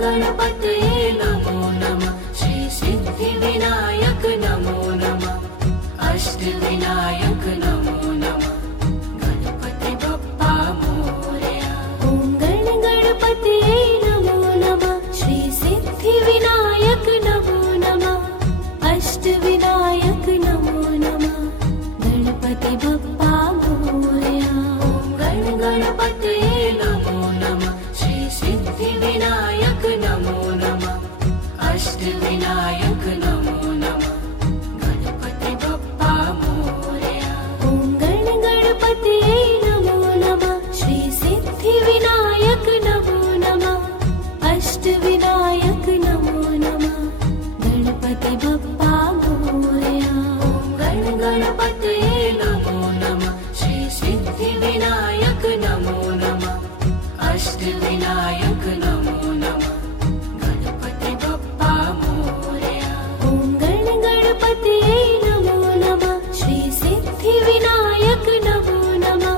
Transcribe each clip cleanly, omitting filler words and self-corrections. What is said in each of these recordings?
गणपतये नमो नमः। श्री सिद्धिविनायक नमो नमः। अष्टविनायक नमो नमः। गणपति बप्पा मोरया। ॐ गणपतये नमो नमः। श्री सिद्धिविनायक नमो नमः। अष्टविनायक नमो नमः। गणपति बप्पा मोरया। ॐ गणपतये नमो नमः। श्री सिद्धिविनायक नमो नमः। अष्टविनायक नमो नमः। गणपति बप्पा मोरया। ॐ गणपतये नमो नमः। श्री सिद्धिविनायक नमो नमः। अष्टविनायक नमो नमः। गणपति बप्पा मोरया। ॐ गणपतये नमो नमः। श्री सिद्धिविनायक नमो नमः। अष्टविनायक नमो नमः। गणपति बप्पा मोरया। ॐ गणपतये नमो नमः। श्री सिद्धिविनायक नमो नमः।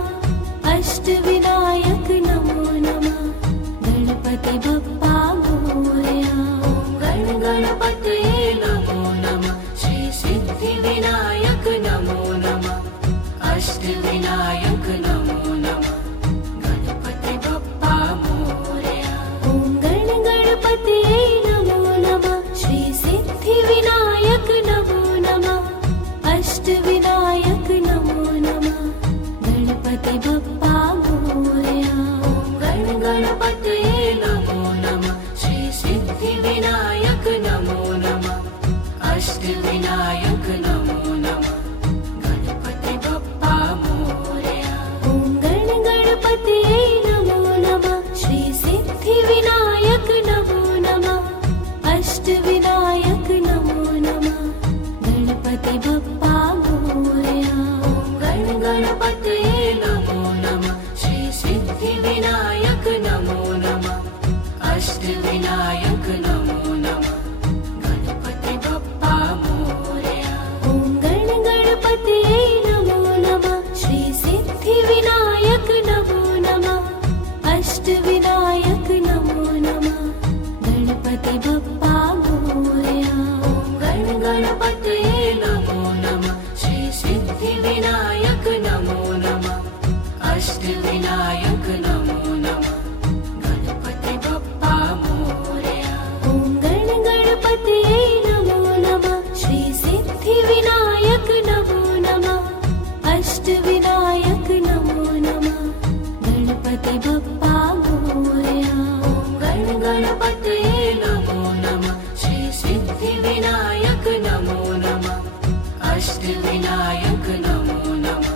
अष्टविनायक नमो नमः। गणपति बप्पा मोरया। ॐ गणपतये नमो नमः। श्री सिद्धिविनायक नमो नमः। अष्टविनायक नमो नमः। गणपति बप्पा मोरया। ॐ गणपतये नमो नमः। श्री सिद्धिविनायक नमो नमः। अष्टविनायक नमो नमः। गणपति बप्पा मोरया। ॐ गणपतये नमो नमः। श्री सिद्धिविनायक नमो नमः। अष्टविनायक नमो नमः। गणपति बप्पा मोरया। ॐ गणपतये नमो नमः। श्री सिद्धिविनायक नमो नमः। अष्टविनायक नमो नमः। गणपति बप्पा मोरया। ॐ गणपतये नमो नमः। श्री सिद्धिविनायक नमो नमः। अष्टविनायक नमो नमः। गणपति बप्पा मोरया। ॐ गणपतये नमो नमः। श्री सिद्धिविनायक नमो नमः। अष्टविनायक नमो नमः। गणपति बप्पा मोरया। ॐ गणपतये नमो नमः। श्री सिद्धिविनायक नमो नमः। अष्टविनायक नमो नमः। गणपति बप्पा मोरया। ॐ गणपतये नमो नमः। श्री सिद्धिविनायक नमो नमः। अष्टविनायक नमो नमः। गणपति बप्पा मोरया। ॐ गणपतये नमो नमः। श्री सिद्धिविनायक नमो नमः। अष्टविनायक नमो नमः।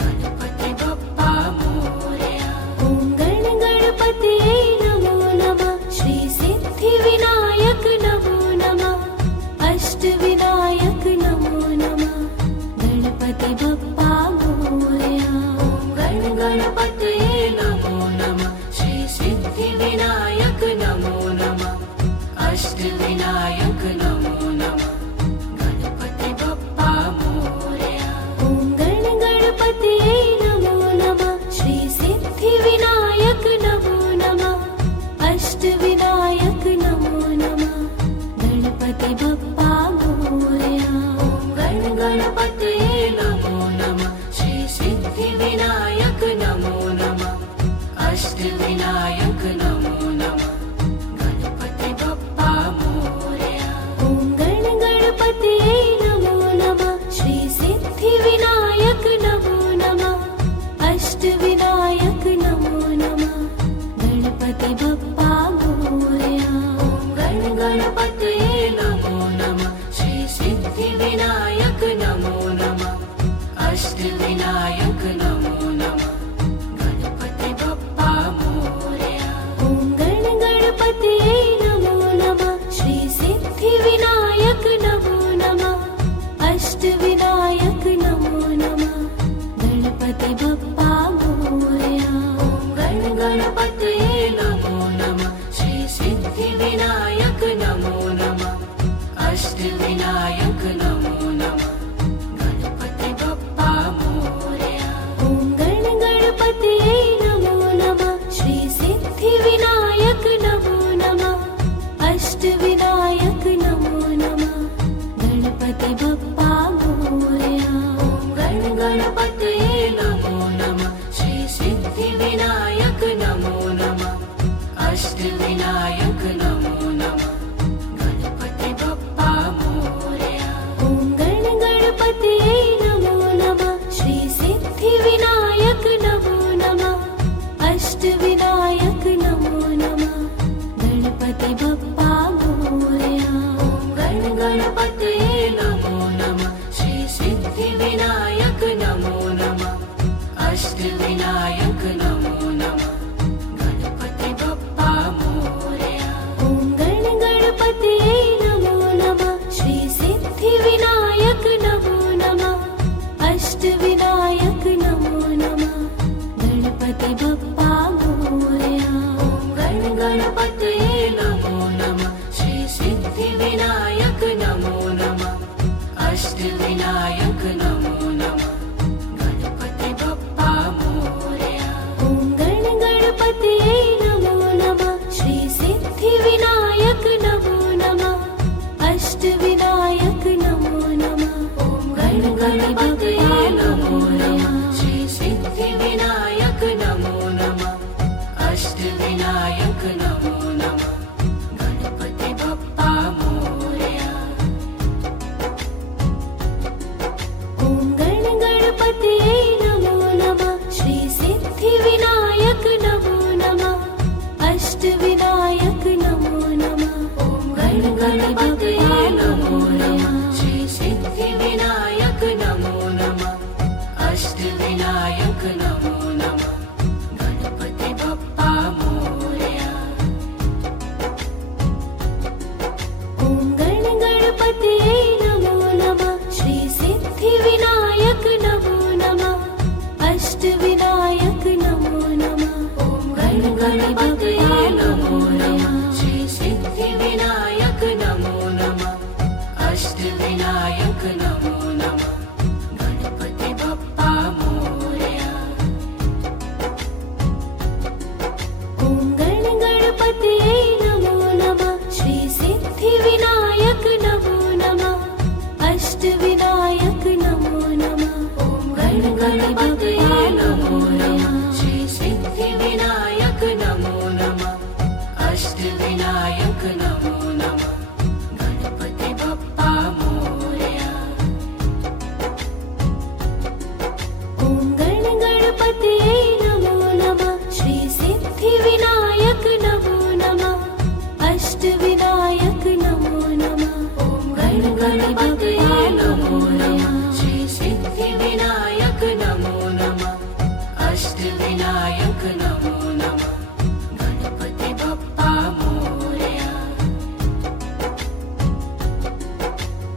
गणपति बप्पा मोरया। ॐ गणपतये नमो नमः। श्री सिद्धिविनायक नमो नमः। अष्टविनायक नमो नमः। गणपति बप्पा मोरया। ॐ गणपतये नमो नमः। श्री सिद्धिविनायक नमो नमः। अष्टविनायक नमो नमः। गणपति बप्पा मोरया। ॐ गणपतये नमो नमः। श्री सिद्धिविनायक नमो नमः। अष्टविनायक नमो नमः। गणपति बप्पा मोरया। ॐ गणपतये नमो नमः। श्री सिद्धिविनायक नमो नमः। अष्टविनायक नमो नमः। गणपति बप्पा मोरया। ॐ गणपतये नमो नमः। श्री सिद्धिविनायक नमो नमः। अष्टविनायक नमो नमः। गणपति बप्पा मोरया। ॐ गणपतये नमो नमः। श्री सिद्धिविनायक नमो नमः। अष्टविनायक नमो नमः। गणपति बप्पा मोरया। ॐ गणपतये नमो नमः। श्री सिद्धिविनायक नमो नमः। अष्टविनायक नमो नमः। गणपति बप्पा मोरया। ॐ गणपतये नमो नमः। श्री सिद्धिविनायक नमो नमः। अष्टविनायक नमो नमः गणपति बप्पा मोरया। ॐ गण गणपतये नमो नमः श्री सिद्धिविनायक नमो नमः अष्टविनायक नमो नमः गणपति बप्पा मोरया। ॐ गण गणपतये नमो नमः श्री सिद्धिविनायक नमो नमः अष्टविनायक नमो नमः गणपति बप्पा मोरया। ॐ गण गणपतये नमो नमः श्री सिद्धिविनायक नमो नमः अष्टविनायक नमो नमः गणपति बप्पा मोरया। ॐ गण गणपतये नमो नमः श्री सिद्धिविनायक नमो नमः अष्टविनायक नमो नमः गणपति बप्पा मोरया। ॐ गण गणपतये नमो नमः श्री सिद्धिविनायक नमो नमः अष्टविनायक नमो नमः ॐ गण गणपतये नमो नमः श्री सिद्धिविनायक नमो नमः अष्टविनायक नमो नमः गणपति बप्पा मोरया। ॐ गण गणपतये नमो नमः श्री सिद्धिविनायक नमो नमः अष्टविनायक नमो नमः ॐ गण गणपतये नमो नमः श्री सिद्धिविनायक नमो नमः अष्टविनायक नमो नमः गणपति बप्पा मोरया। ॐ गण गणपतये नमो नमः श्री सिद्धिविनायक नमो नमः अष्टविनायक नमो नमः ॐ गण गणपतये नमो नमः श्री सिद्धिविनायक नमो नमः अष्टविनायक नमो नमः गणपति बप्पा मोरया। ॐ गण गणपतये नमो नमः श्री सिद्धिविनायक नमो नमः अष्टविनायक नमो नमः ॐ गण गणपतये नमो नमः श्री सिद्धिविनायक नमो नमः अष्टविनायक नमो नमः गणपति बप्पा मोरया। ॐ गण गणपतये नमो नमः श्री सिद्धिविनायक नमो नमः अष्टविनायक नमो नमः ॐ गण गणपतये नमो नमः श्री सिद्धिविनायक नमो नमः अष्टविनायक नमो नमः गणपति बप्पा मोरया।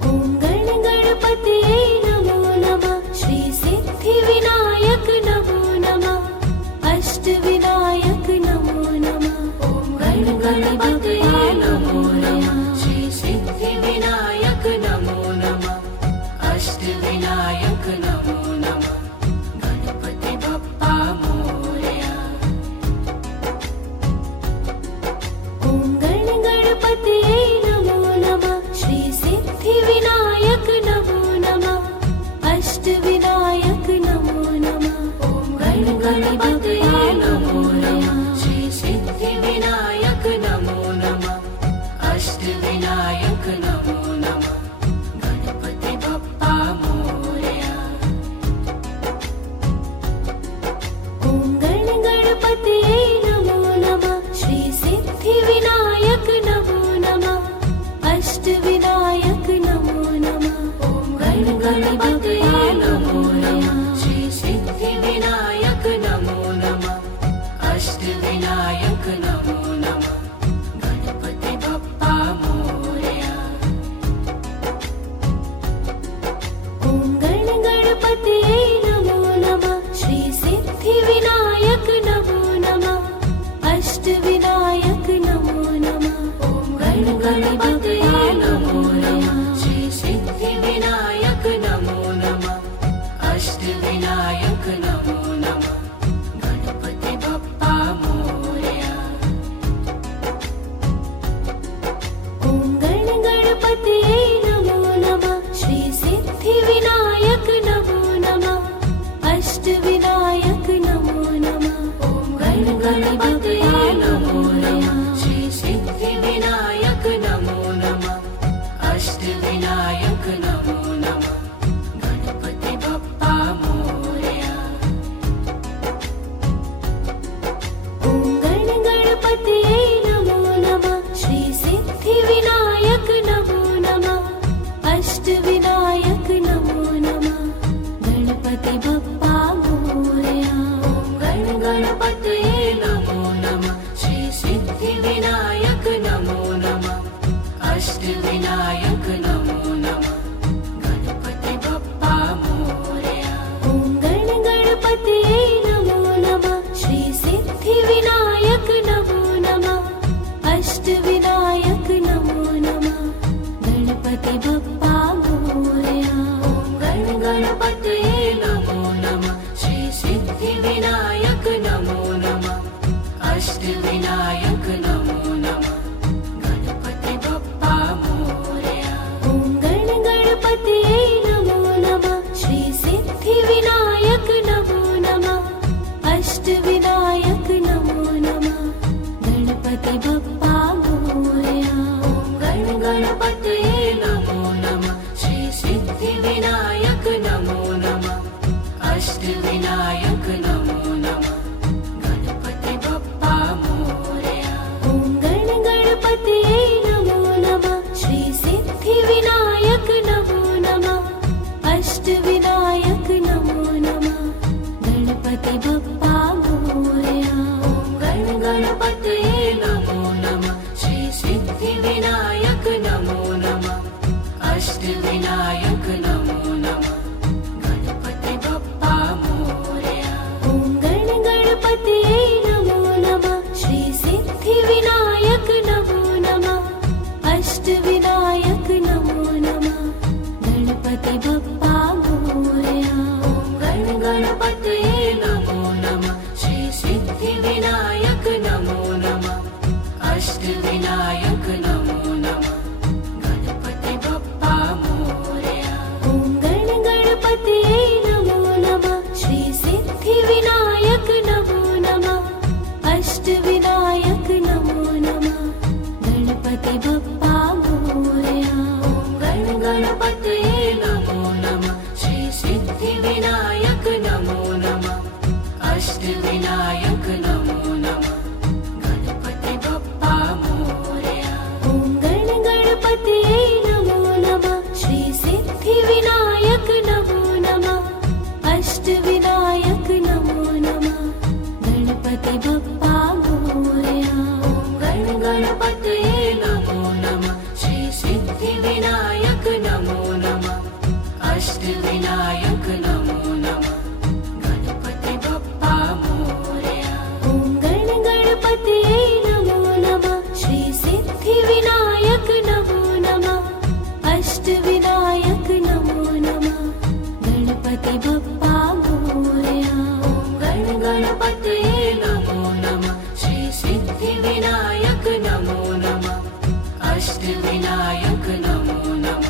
ॐ गण गणपतये नमो नमः श्री सिद्धिविनायक नमो नमः अष्टविनायक नमो नमः ॐ गण गणपतये नमो नमः श्री सिद्धिविनायक नमो नमः अष्टविनायक नमो नमः गणपति बप्पा मोरया। ॐ गण गणपतये नमो नमः श्री सिद्धिविनायक नमो नमः अष्टविनायक नमो नमः ॐ गण गणपतये नमो नमः श्री सिद्धिविनायक नमो नमः अष्टविनायक नमो नमः गणपति बप्पा मोरया। ॐ गण गणपतये नमो नमः श्री सिद्धिविनायक नमो नमः अष्टविनायक नमो नमः ॐ गण गणपतये नमो नमः श्री सिद्धिविनायक नमो नमः अष्टविनायक नमो नमः गणपति बप्पा मोरया। ॐ गण गणपतये नमो नमः श्री सिद्धिविनायक नमो नमः अष्टविनायक नमो नमः ॐ गण गणपतये नमो नमः श्री सिद्धिविनायक नमो नमः अष्टविनायक नमो नमः गणपति बप्पा मोरया। ॐ गण गणपतये नमो नमः श्री सिद्धिविनायक नमो नमः अष्टविनायक नमो नमः ॐ गण गणपतये नमो नमः श्री अष्टविनायक नमो नमः गणपति बप्पा मोरया। ॐ गण गणपतये नमो नमः श्री सिद्धिविनायक नमो नमः अष्टविनायक नमो नमः गणपति बप्पा मोरया। ॐ गण गणपतये नमो नमः श्री सिद्धिविनायक नमो नमः अष्टविनायक नमो नमः गणपति बप्पा मोरया। ॐ गण गणपतये नमो नमः श्री सिद्धिविनायक नमो नमः अष्टविनायक नमो नमः गणपति बप्पा मोरया। ॐ गण गणपतये नमो नमः श्री सिद्धिविनायक नमो नमः अष्टविनायक नमो नमः गणपति बप्पा मोरया। ॐ गण गणपतये नमो नमः श्री सिद्धिविनायक नमो नमः अष्टविनायक नमो नमः गणपति बप्पा मोरया। ॐ गण गणपतये नमो नमः श्री सिद्धिविनायक नमो नमः अष्टविनायक नमो नमः गणपति बप्पा मोरया। ॐ गण गणपतये नमो नमः श्री सिद्धिविनायक नमो नमः अष्टविनायक नमो नमः गणपति बप्पा मोरया। ॐ गण गणपतये नमो नमः श्री सिद्धिविनायक नमो नमः अष्टविनायक नमो नमः गणपति बप्पा मोरया। ॐ गण गणपतये नमो नमः श्री सिद्धिविनायक नमो नमः अष्टविनायक नमो नमः गणपति बप्पा मोरया। ॐ गण गणपतये नमो नमः श्री सिद्धिविनायक नमो नमः अष्टविनायक नमो नमः गणपति बप्पा मोरया। ॐ गण गणपतये नमो नमः श्री सिद्धिविनायक नमो नमः अष्टविनायक नमो नमः गणपति बप्पा मोरया। ॐ गण गणपतये नमो नमः श्री सिद्धिविनायक नमो नमः अष्टविनायक नमो नमः गणपति बप्पा मोरया। ॐ गण गणपतये नमो नमः श्री सिद्धिविनायक नमो नमः अष्टविनायक नमो नमः गणपति बप्पा मोरया। ॐ गण गणपतये नमो नमः श्री सिद्धिविनायक नमो नमः अष्टविनायक नमो नमः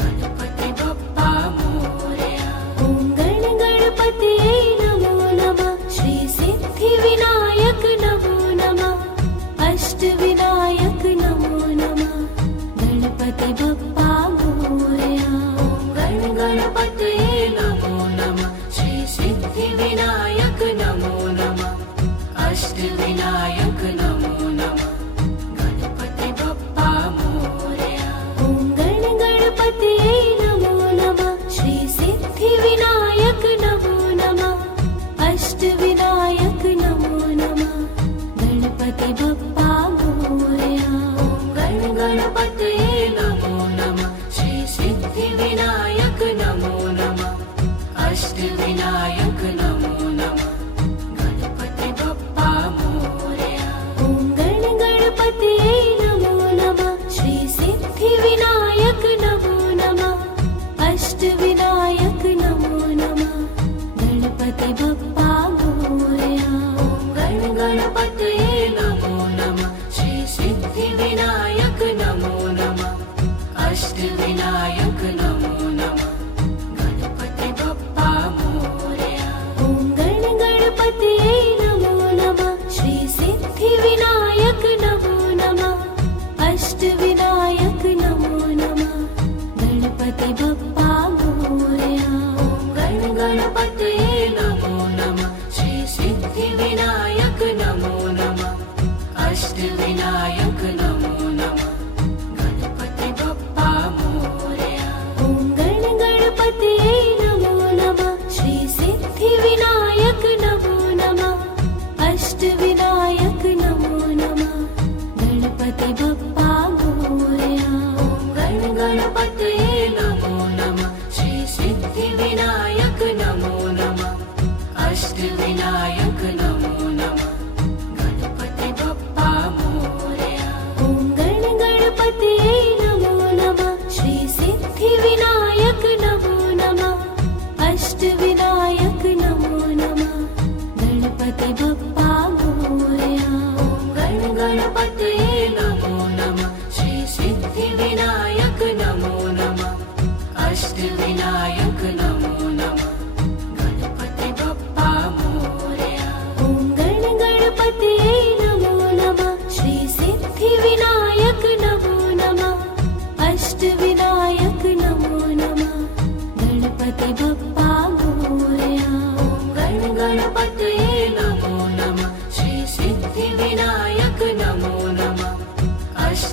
गणपति बप्पा मोरया। ॐ गण गणपतये नमो नमः श्री सिद्धिविनायक नमो नमः अष्टविनायक नमो नमः गणपति बप्पा मोरया। ॐ गण गणपतये नमो नमः श्री सिद्धिविनायक नमो नमः अष्टविनायक नमो नमः गणपति बप्पा मोरया। ॐ गण गणपतये नमो नमः श्री सिद्धिविनायक नमो नमः अष्टविनायक नमो नमः गणपति बप्पा मोरया।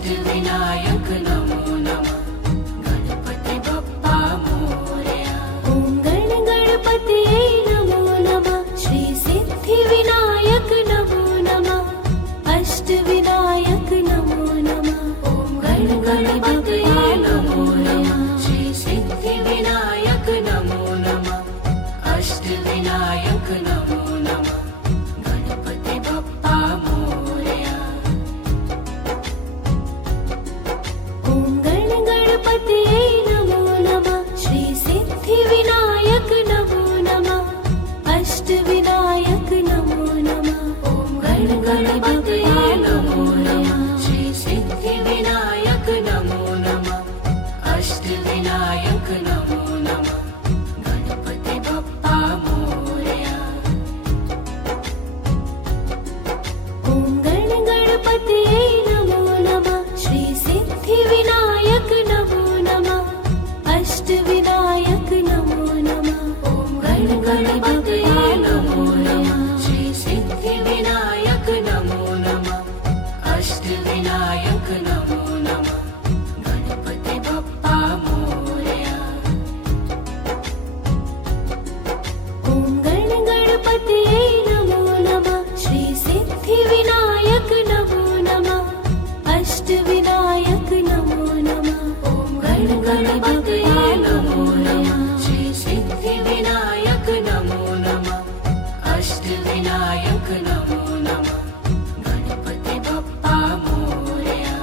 अष्टविनायक नमो नमः गणपति बप्पा मोरया। ॐ गण गणपतये नमो नमः श्री सिद्धिविनायक नमो नमः अष्टविनायक नमो नमः। ॐ गण गणपतये नमो नमः श्री सिद्धिविनायक नमो नमः अष्टविनायक नमो नमः गणपति बप्पा मोरया। ॐ गण गणपतये नमो नमः श्री सिद्धिविनायक नमो नमः अष्टविनायक नमो नमः। ॐ गण गणपतये नमो नमः श्री सिद्धिविनायक नमो नमः अष्टविनायक नमो नमः गणपति बप्पा मोरया। ॐ गण गणपतये नमो नमः श्री सिद्धिविनायक नमो नमः अष्टविनायक नमो नमः। ॐ गण गणपतये नमो नमः श्री सिद्धिविनायक नमो नमः अष्टविनायक नमो नमः गणपति बप्पा मोरया। ॐ गण गणपतये नमो नमः श्री सिद्धिविनायक नमो नमः अष्टविनायक नमो नमः। ॐ गण गणपतये नमो नमः श्री सिद्धिविनायक नमो नमः अष्टविनायक नमो नमः गणपति बप्पा मोरया।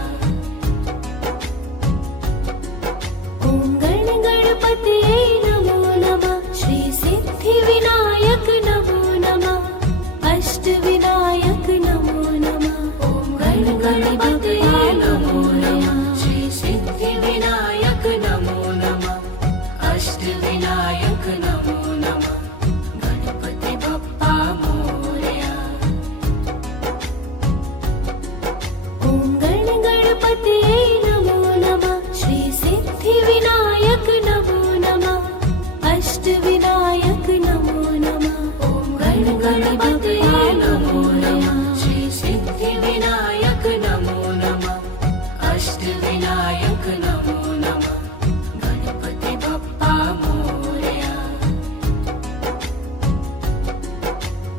ॐ गण गणपतये नमो नमः श्री सिद्धिविनायक नमो नमः अष्टविनायक नमो नमः। ॐ गण गणपतये नमो नमः श्री सिद्धिविनायक नमो नमः अष्टविनायक नमो नमः गणपति बप्पा मोरया। ॐ गण गणपतये नमो नमः श्री सिद्धिविनायक नमो नमः अष्टविनायक नमो नमः। ॐ गण गणपतये नमो नमः श्री सिद्धिविनायक नमो नमः अष्टविनायक नमो नमः गणपति बप्पा मोरया।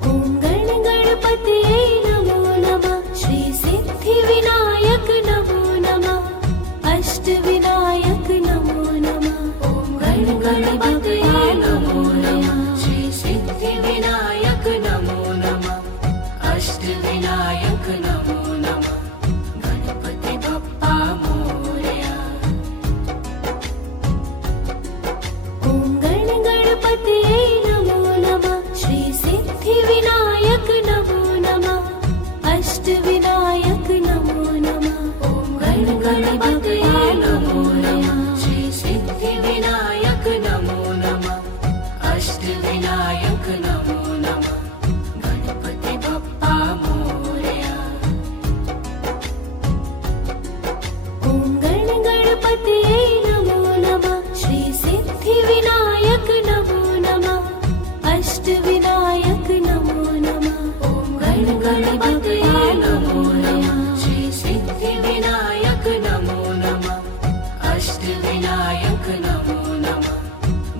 ॐ गण गणपतये नमो नमः श्री सिद्धिविनायक नमो नमः अष्टविनायक नमो नमः। ॐ गण गणपतये नमो नमः श्री सिद्धिविनायक नमो नमः अष्टविनायक नमो नमः गणपति बप्पा मोरया। ॐ गण गणपतये नमो नमः श्री सिद्धिविनायक नमो नमः अष्टविनायक नमो नमः। ॐ गण गणपतये नमो नमः श्री सिद्धिविनायक नमो नमः अष्टविनायक नमो नमः गणपति बप्पा मोरया। ॐ गण गणपतये नमो नमः श्री सिद्धिविनायक नमो नमः अष्टविनायक नमो नमः। ॐ गण गणपतये नमो नमः श्री सिद्धिविनायक नमो नमः अष्टविनायक नमो नमः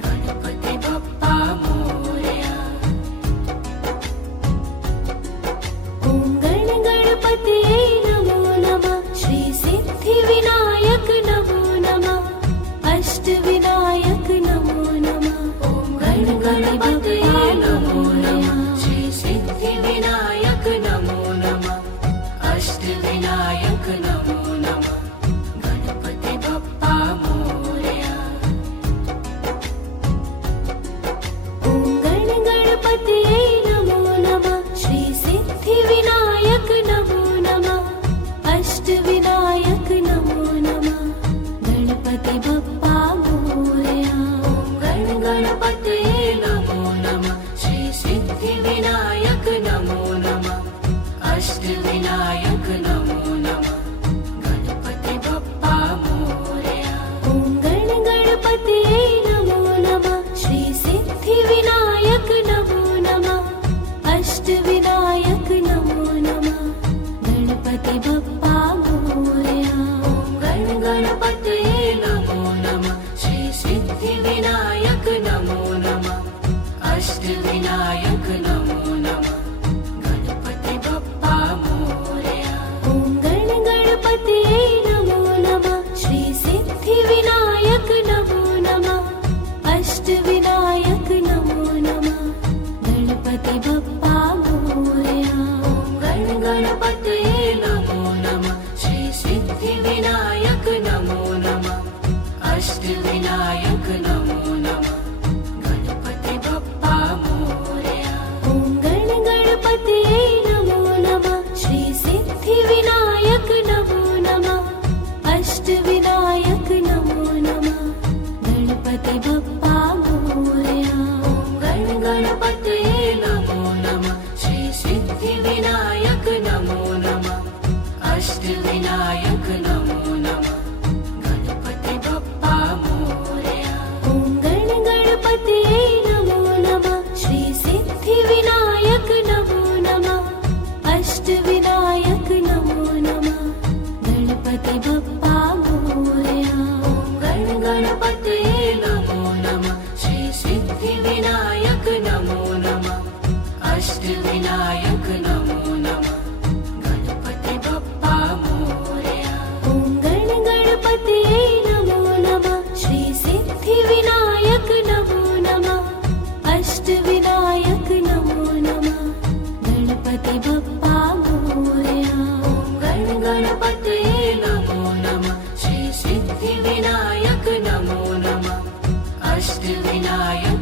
गणपति बप्पा मोरया। ॐ गण गणपतये नमो नमः श्री सिद्धिविनायक नमो नमः अष्टविनायक नमो नमः। ॐ गण गणपतये नमो नमः श्री सिद्धिविनायक नमो नमः अष्टविनायक नमो नमः गणपति बप्पा मोरया। ॐ गण गणपतये नमो नमः श्री सिद्धिविनायक नमो नमः अष्टविनायक नमो नमः गणपति बप्पा मोरया। ॐ गण गणपतये नमो नमः श्री सिद्धिविनायक नमो नमः अष्टविनायक नमो नमः गणपति बप्पा मोरया। ॐ गण गणपतये नमो नमः श्री सिद्धिविनायक नमो नमः अष्टविनायक नमो नमः गणपति बप्पा मोरया। गणपतये नमो नमः श्री सिद्धिविनायक नमो नमः अष्टविनायक नमो नमः गणपति बप्पा मोरया ॐ गणपतये नमो नमः श्री सिद्धिविनायक नमो नमः अष्टविनायक नमो नमः गणपति बप्पा मोरया गणपतये नमो नमः श्री सिद्धिविनायक नमो नमः अष्टविनायक नमो नमः गणपति बप्पा मोरया ॐ गणपतये नमो नमः श्री सिद्धिविनायक नमो नमः अष्टविनायक नमो नमः गणपति बप्पा मोरया गणपतये नमो नमः श्री सिद्धिविनायक नमो नमः अष्टविनायक नमो नमः गणपति बप्पा मोरया ॐ गणपतये नमो नमः श्री सिद्धिविनायक नमो नमः अष्टविनायक नमो नमः गणपति बप्पा मोरया गणपतये नमो नमः श्री सिद्धिविनायक नमो नमः अष्टविनायक नमो नमः गणपति बप्पा मोरया ॐ गणपतये नमो नमः श्री सिद्धिविनायक नमो नमः अष्टविनायक नमो नमः गणपति बप्पा मोरया गणपतये नमो नमः श्री सिद्धिविनायक नमो नमः अष्टविनायक